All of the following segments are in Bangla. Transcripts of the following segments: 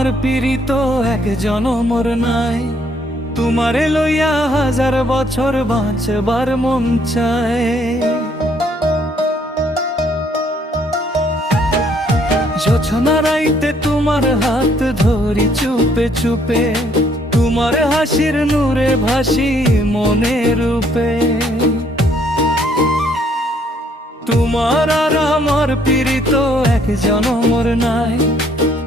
আমার পীড়িত এক জনমর নাই, তোমারে লইয়া 1000 বছর বাঁচবার মন চায়। জোছনা রাইতে তোমার হাত ধরি চুপে চুপে, তোমার হাসির নূরে ভাসি মনে রূপে। তোমার আর আমার পীড়িত এক জনমর নাই,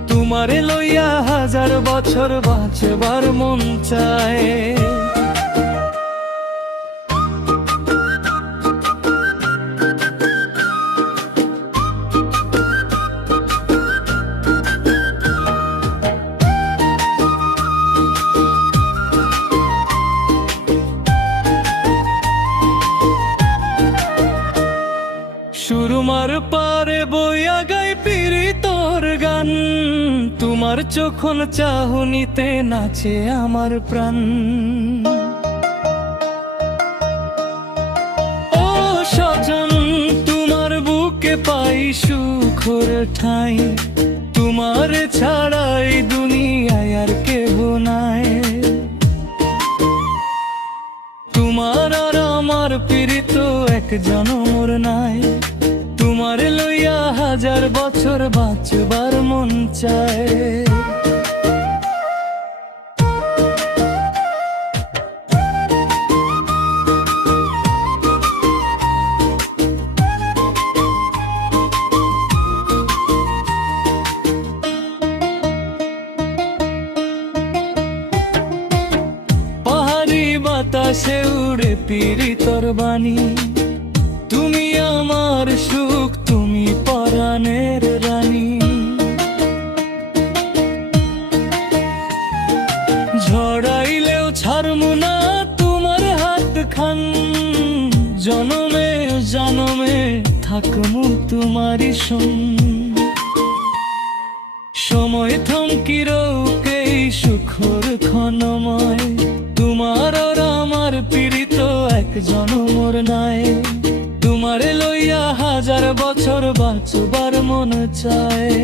তোমারে লইয়া 1000 বছর বাঁচবার মন চায়। সুরমার পারে বইয়া গাই পীড়িতর গান, তোমার চোখন চাহনিতে নাচে আমার প্রাণ। ও সজন তোমার বুকে পাই সুখর ঠাই, তোমার ছাড়াই দুনিয়ায় আর কেহ নাই। তোমার আর আমার পীড়িত এক জনমর নাই, তোমারে লইয়া 1000 বছর বাঁচবার মন চায়। পাহাড়ি বাতাসে উড়ে পীড়িতর বাণী, তুমি আমার সুখ, তুমি পরাণের রানী। ঝড়াইলেও ছাড়মু না তোমার হাত খান, জনমে জনমে থাকমু তোমারই সঙ্গ। সময় থমকি রোকে সুখর ক্ষণময়, তোমার আর আমার পীড়িত এক জনমর নাই, তোমারে লইয়া 1000 বছর বাঁচবার মন চায়।